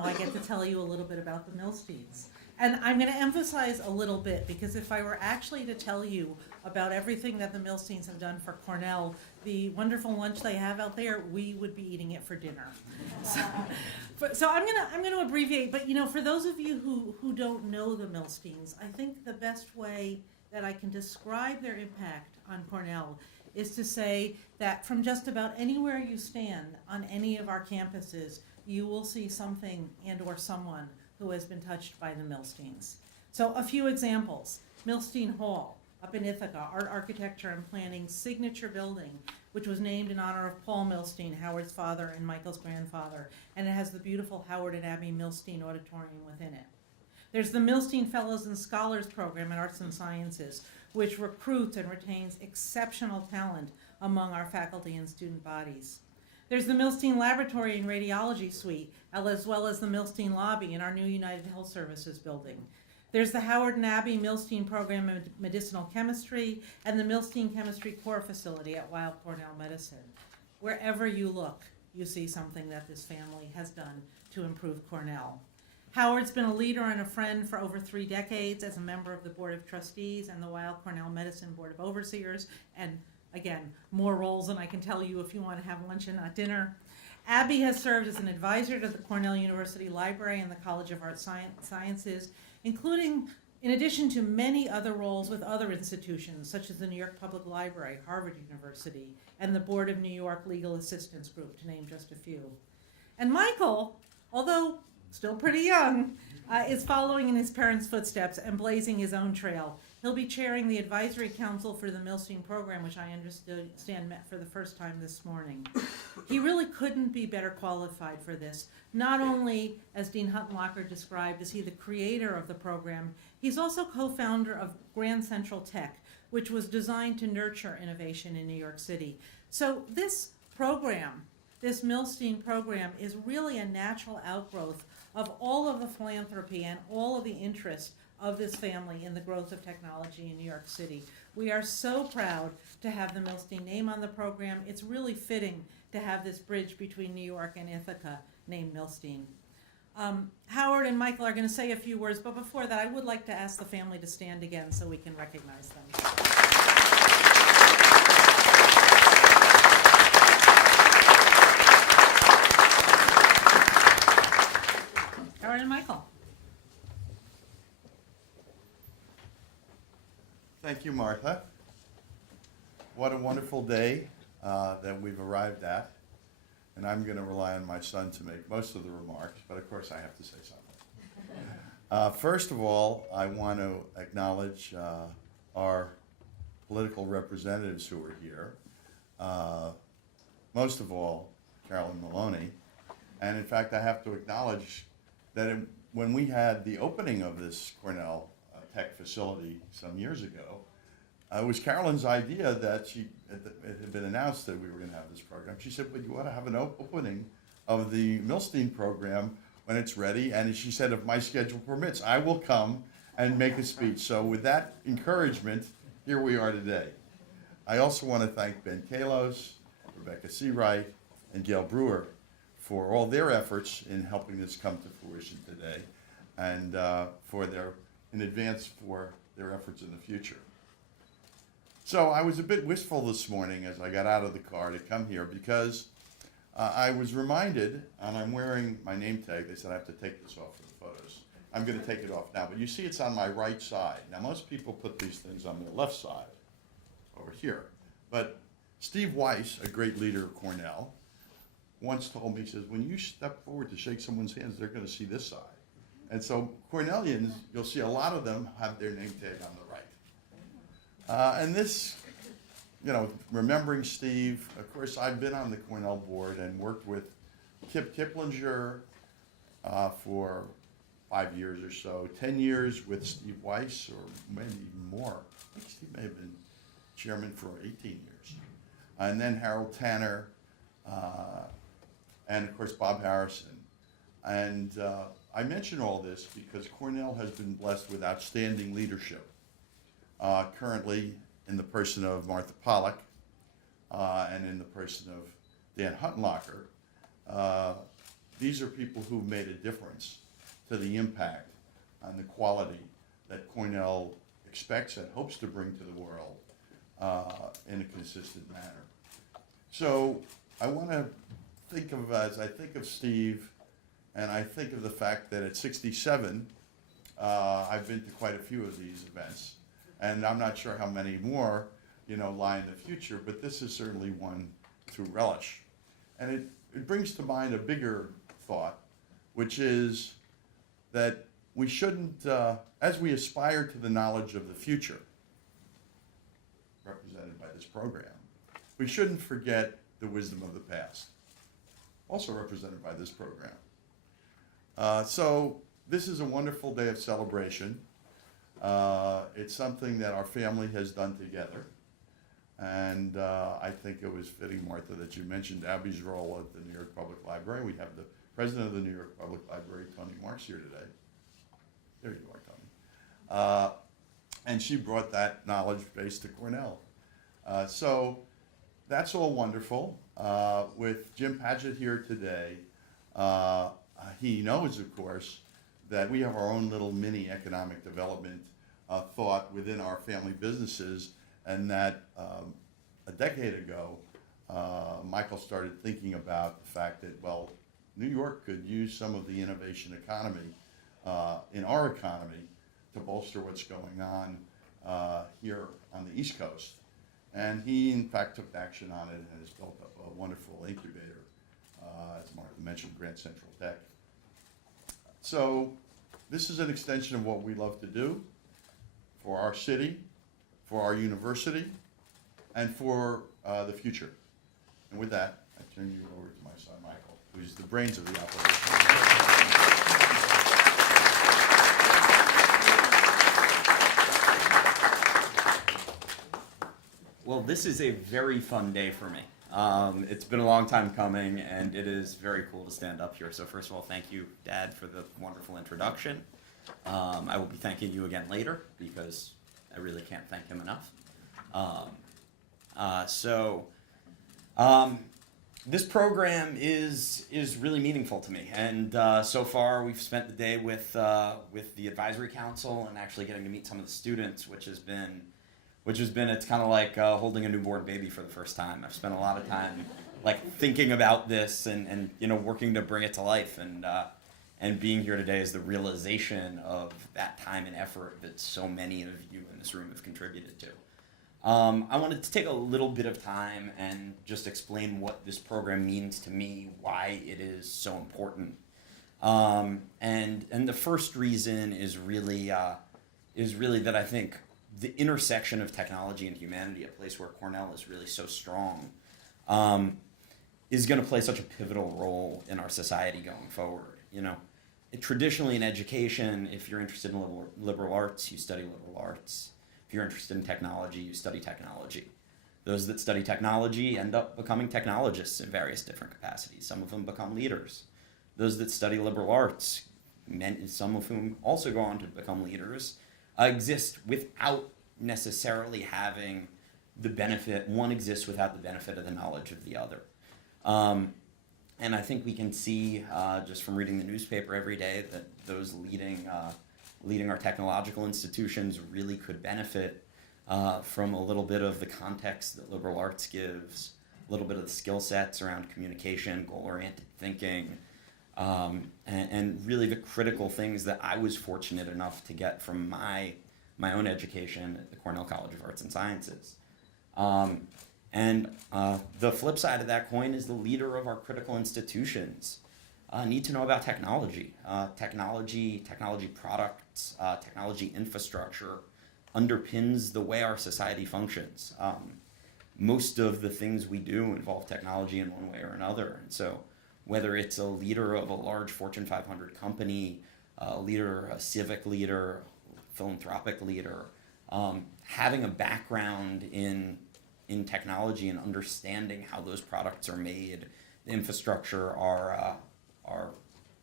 now I get to tell you a little bit about the Milsteins. And I'm going to emphasize a little bit, because if I were actually to tell you about everything that the Milsteins have done for Cornell, the wonderful lunch they have out there, we would be eating it for dinner. So I'm gonna abbreviate, but for those of you who don't know the Milsteins, I think the best way that I can describe their impact on Cornell is to say that from just about anywhere you stand on any of our campuses, you will see something and or someone who has been touched by the Milsteins. So a few examples. Milstein Hall up in Ithaca, art, architecture, and planning signature building, which was named in honor of Paul Milstein, Howard's father and Michael's grandfather, and it has the beautiful Howard and Abby Milstein Auditorium within it. There's the Milstein Fellows and Scholars Program in Arts and Sciences, which recruits and retains exceptional talent among our faculty and student bodies. There's the Milstein Laboratory and Radiology Suite, as well as the Milstein Lobby in our new United Health Services building. There's the Howard and Abby Milstein Program in Medicinal Chemistry and the Milstein Chemistry Core Facility at Weill Cornell Medicine. Wherever you look, you see something that this family has done to improve Cornell. Howard's been a leader and a friend for over 3 decades as a member of the Board of Trustees and the Weill Cornell Medicine Board of Overseers, and again, more roles than I can tell you if you want to have lunch and not dinner. Abby has served as an advisor to the Cornell University Library and the College of Art Sciences, including, in addition to many other roles with other institutions, such as the New York Public Library, Harvard University, and the Board of New York Legal Assistance Group, to name just a few. And Michael, although still pretty young, is following in his parents' footsteps and blazing his own trail. He'll be chairing the Advisory Council for the Milstein Program, which I understand met for the first time this morning. He really couldn't be better qualified for this. Not only, as Dean Huttenlocher described, is he the creator of the program, he's also co-founder of Grand Central Tech, which was designed to nurture innovation in New York City. So this program, this Milstein program, is really a natural outgrowth of all of the philanthropy and all of the interest of this family in the growth of technology in New York City. We are so proud to have the Milstein name on the program. It's really fitting to have this bridge between New York and Ithaca named Milstein. Howard and Michael are going to say a few words, but before that, I would like to ask the family to stand again so we can recognize them. Howard and Michael. Thank you, Martha. What a wonderful day that we've arrived at. And I'm going to rely on my son to make most of the remarks, but of course I have to say something. First of all, I want to acknowledge our political representatives who are here. Most of all, Carolyn Maloney. And in fact, I have to acknowledge that when we had the opening of this Cornell Tech facility some years ago, it was Carolyn's idea that it had been announced that we were going to have this program. She said, well, you ought to have an opening of the Milstein program when it's ready. And she said, if my schedule permits, I will come and make a speech. So with that encouragement, here we are today. I also want to thank Ben Kalos, Rebecca Seawright, and Gail Brewer for all their efforts in helping this come to fruition today, and in advance for their efforts in the future. So I was a bit wistful this morning as I got out of the car to come here because I was reminded, and I'm wearing my name tag. They said I have to take this off for the photos. I'm going to take it off now, but you see it's on my right side. Now most people put these things on their left side, over here. But Steve Weiss, a great leader of Cornell, once told me, he says, when you step forward to shake someone's hands, they're going to see this side. And so Cornellians, you'll see a lot of them have their name tag on the right. And this, remembering Steve, of course, I've been on the Cornell board and worked with Kip Kiplinger for 5 years or so, 10 years with Steve Weiss, or maybe even more. I think Steve may have been chairman for 18 years. And then Harold Tanner, and of course Bob Harrison. And I mention all this because Cornell has been blessed with outstanding leadership. Currently in the person of Martha Pollack and in the person of Dan Huttenlocher. these are people who've made a difference to the impact and the quality that Cornell expects and hopes to bring to the world in a consistent manner. So I want to think of, as I think of Steve, and I think of the fact that at 67, I've been to quite a few of these events, and I'm not sure how many more, lie in the future, but this is certainly one to relish. And it brings to mind a bigger thought, which is that we shouldn't, as we aspire to the knowledge of the future, represented by this program, we shouldn't forget the wisdom of the past, also represented by this program. So this is a wonderful day of celebration. It's something that our family has done together. And I think it was fitting, Martha, that you mentioned Abby's role at the New York Public Library. We have the president of the New York Public Library, Tony Marks, here today. There you are, Tony. And she brought that knowledge base to Cornell. So that's all wonderful. With Jim Padgett here today, he knows, of course, that we have our own little mini economic development thought within our family businesses, and that a decade ago, Michael started thinking about the fact that, well, New York could use some of the innovation economy in our economy to bolster what's going on here on the East Coast. And he, in fact, took action on it and has built up a wonderful incubator, as Martha mentioned, Grand Central Tech. So this is an extension of what we love to do for our city, for our university, and for the future. And with that, I turn you over to my son, Michael, who's the brains of the operation. Well, this is a very fun day for me. It's been a long time coming, and it is very cool to stand up here. So first of all, thank you, Dad, for the wonderful introduction. I will be thanking you again later, because I really can't thank him enough. This program is really meaningful to me, and so far we've spent the day with the advisory council and actually getting to meet some of the students, which has been it's kind of like holding a newborn baby for the first time. I've spent a lot of time thinking about this and working to bring it to life, and being here today is the realization of that time and effort that so many of you in this room have contributed to. I wanted to take a little bit of time and just explain what this program means to me, why it is so important. And the first reason is really that I think the intersection of technology and humanity, a place where Cornell is really so strong, is going to play such a pivotal role in our society going forward. Traditionally in education, if you're interested in liberal arts, you study liberal arts. If you're interested in technology, you study technology. Those that study technology end up becoming technologists in various different capacities. Some of them become leaders. Those that study liberal arts, some of whom also go on to become leaders, exist without necessarily having the benefit. One exists without the benefit of the knowledge of the other. And I think we can see just from reading the newspaper every day that those leading our technological institutions really could benefit from a little bit of the context that liberal arts gives, a little bit of the skill sets around communication, goal-oriented thinking, and really the critical things that I was fortunate enough to get from my own education at the Cornell College of Arts and Sciences. And the flip side of that coin is the leader of our critical institutions need to know about technology. Technology products, technology infrastructure underpins the way our society functions. Most of the things we do involve technology in one way or another. And so whether it's a leader of a large Fortune 500 company, a civic leader, philanthropic leader, having a background in technology and understanding how those products are made, the infrastructure our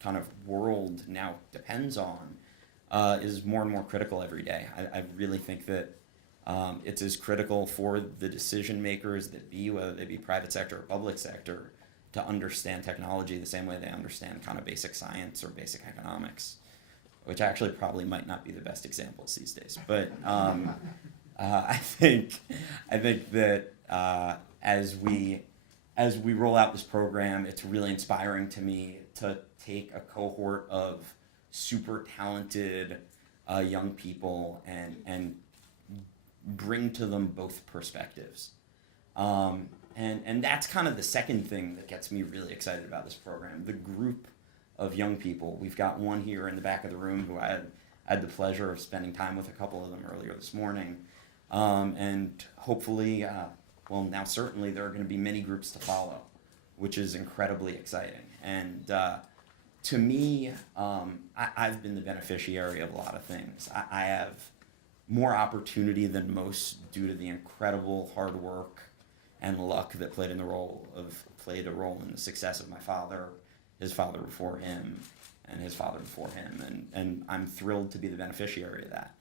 kind of world now depends on, is more and more critical every day. I really think that it's as critical for the decision makers that be, whether they be private sector or public sector, to understand technology the same way they understand kind of basic science or basic economics, which actually probably might not be the best examples these days. But I think that as we roll out this program, it's really inspiring to me to take a cohort of super talented young people and bring to them both perspectives. And that's kind of the second thing that gets me really excited about this program, the group of young people. We've got one here in the back of the room who I had the pleasure of spending time with a couple of them earlier this morning. And hopefully, well, now certainly there are going to be many groups to follow, which is incredibly exciting. And to me, I've been the beneficiary of a lot of things. I have more opportunity than most due to the incredible hard work and luck that played a role in the success of my father, his father before him, and his father before him. And I'm thrilled to be the beneficiary of that.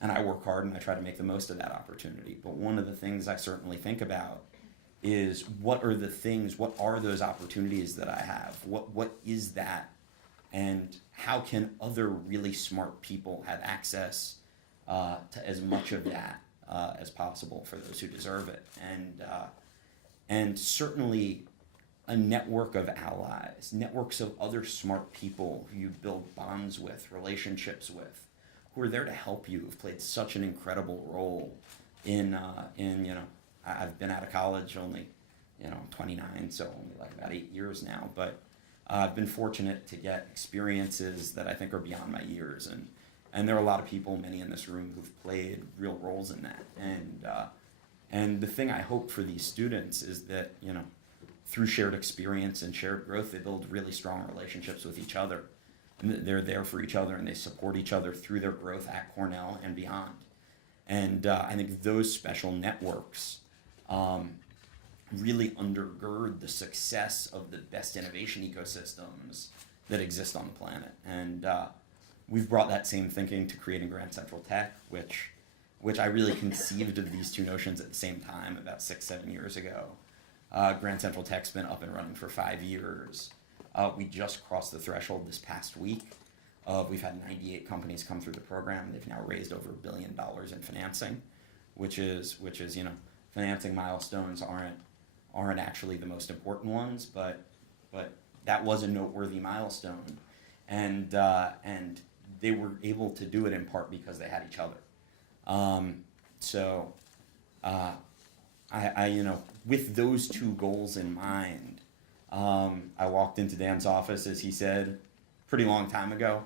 And I work hard and I try to make the most of that opportunity. But one of the things I certainly think about is what are those opportunities that I have? What is that? And how can other really smart people have access to as much of that as possible for those who deserve it? And certainly a network of allies, networks of other smart people who you build bonds with, relationships with, who are there to help you, have played such an incredible role in I've been out of college only, I'm 29, so only like about 8 years now, but I've been fortunate to get experiences that I think are beyond my years, and there are a lot of people, many in this room, who've played real roles in that, and the thing I hope for these students is that, through shared experience and shared growth, they build really strong relationships with each other. And they're there for each other and they support each other through their growth at Cornell and beyond. And I think those special networks really undergird the success of the best innovation ecosystems that exist on the planet. And we've brought that same thinking to creating Grand Central Tech, which I really conceived of these two notions at the same time about 6-7 years ago. Grand Central Tech's been up and running for 5 years. We just crossed the threshold this past week. We've had 98 companies come through the program. They've now raised over $1 billion in financing, which is financing milestones aren't actually the most important ones, but that was a noteworthy milestone, and they were able to do it in part because they had each other. I with those two goals in mind, I walked into Dan's office, as he said, pretty long time ago.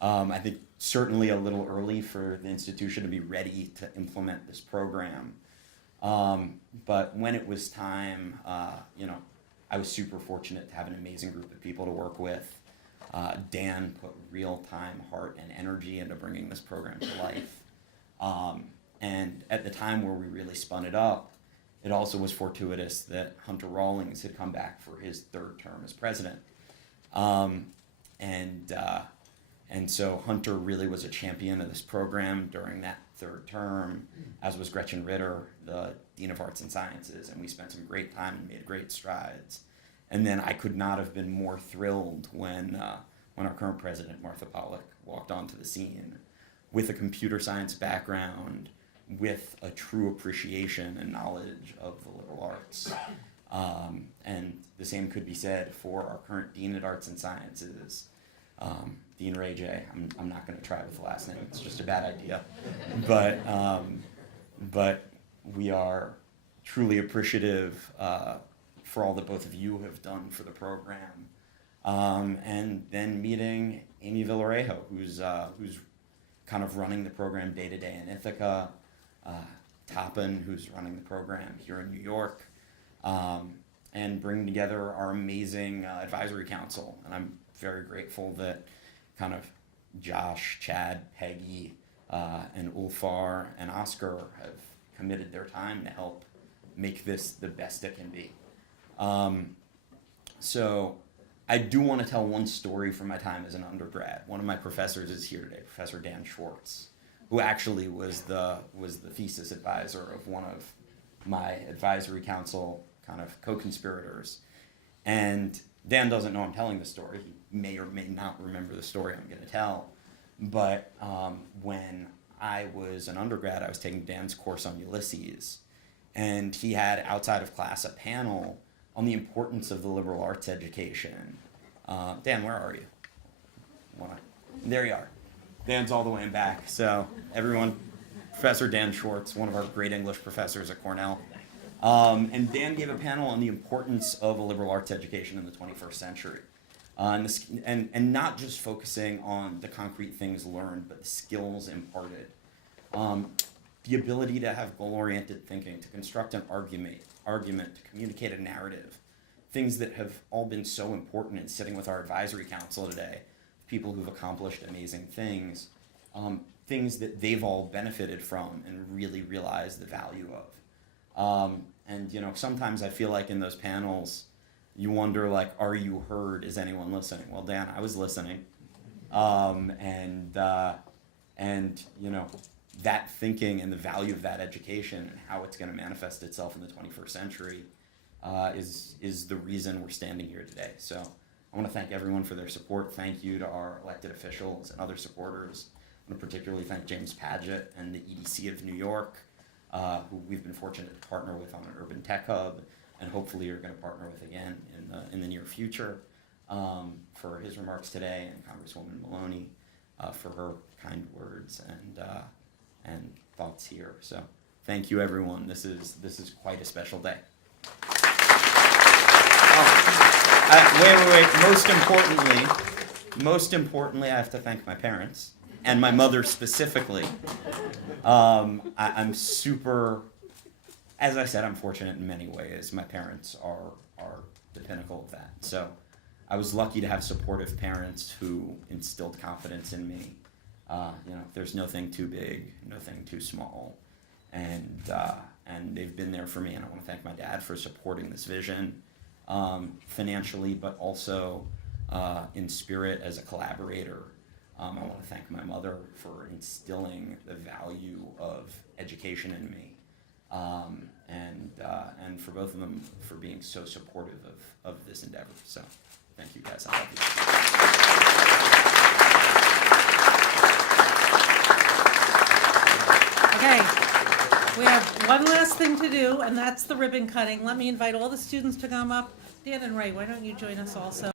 I think certainly a little early for the institution to be ready to implement this program. But when it was time, I was super fortunate to have an amazing group of people to work with. Dan put real time, heart, and energy into bringing this program to life. And at the time where we really spun it up, it also was fortuitous that Hunter Rawlings had come back for his third term as president. And so Hunter really was a champion of this program during that third term, as was Gretchen Ritter, the Dean of Arts and Sciences, and we spent some great time and made great strides. And then I could not have been more thrilled when our current president, Martha Pollack, walked onto the scene with a computer science background, with a true appreciation and knowledge of the liberal arts. And the same could be said for our current Dean at Arts and Sciences, Dean Ray J. I'm not going to try with the last name, it's just a bad idea. But we are truly appreciative for all that both of you have done for the program. And then meeting Amy Villarejo, who's kind of running the program day to day in Ithaca, Toppin, who's running the program here in New York, and bringing together our amazing advisory council. And I'm very grateful that kind of Josh, Chad, Peggy, and Ulfar and Oscar have committed their time to help make this the best it can be. So I do want to tell one story from my time as an undergrad. One of my professors is here today, Professor Dan Schwartz, who actually was the thesis advisor of one of my advisory council kind of co-conspirators. And Dan doesn't know I'm telling the story. He may or may not remember the story I'm going to tell. But when I was an undergrad, I was taking Dan's course on Ulysses. And he had, outside of class, a panel on the importance of the liberal arts education. Dan, where are you? There you are. Dan's all the way in back. So everyone, Professor Dan Schwartz, one of our great English professors at Cornell. And Dan gave a panel on the importance of a liberal arts education in the 21st century. And not just focusing on the concrete things learned, but the skills imparted. The ability to have goal-oriented thinking, to construct an argument, to communicate a narrative. Things that have all been so important in sitting with our advisory council today. People who've accomplished amazing things. Things that they've all benefited from and really realized the value of. And you know, sometimes I feel like in those panels, you wonder, like, are you heard? Is anyone listening? Well, Dan, I was listening. And you know, that thinking and the value of that education and how it's going to manifest itself in the 21st century is the reason we're standing here today. So I want to thank everyone for their support. Thank you to our elected officials and other supporters. I want to particularly thank James Padgett and the EDC of New York, who we've been fortunate to partner with on an urban tech hub, and hopefully are going to partner with again in the near future, for his remarks today, and Congresswoman Maloney for her kind words and thoughts here. So thank you, everyone. This is quite a special day. Wait. Most importantly, I have to thank my parents and my mother specifically. I'm super, as I said, I'm fortunate in many ways. My parents are the pinnacle of that. So I was lucky to have supportive parents who instilled confidence in me. You know, there's nothing too big, nothing too small, and they've been there for me. And I want to thank my dad for supporting this vision, financially, but also in spirit as a collaborator. I want to thank my mother for instilling the value of education in me, and for both of them for being so supportive of this endeavor. So thank you, guys. I love you. Okay, we have one last thing to do, and that's the ribbon cutting. Let me invite all the students to come up. Dan and Ray, why don't you join us also?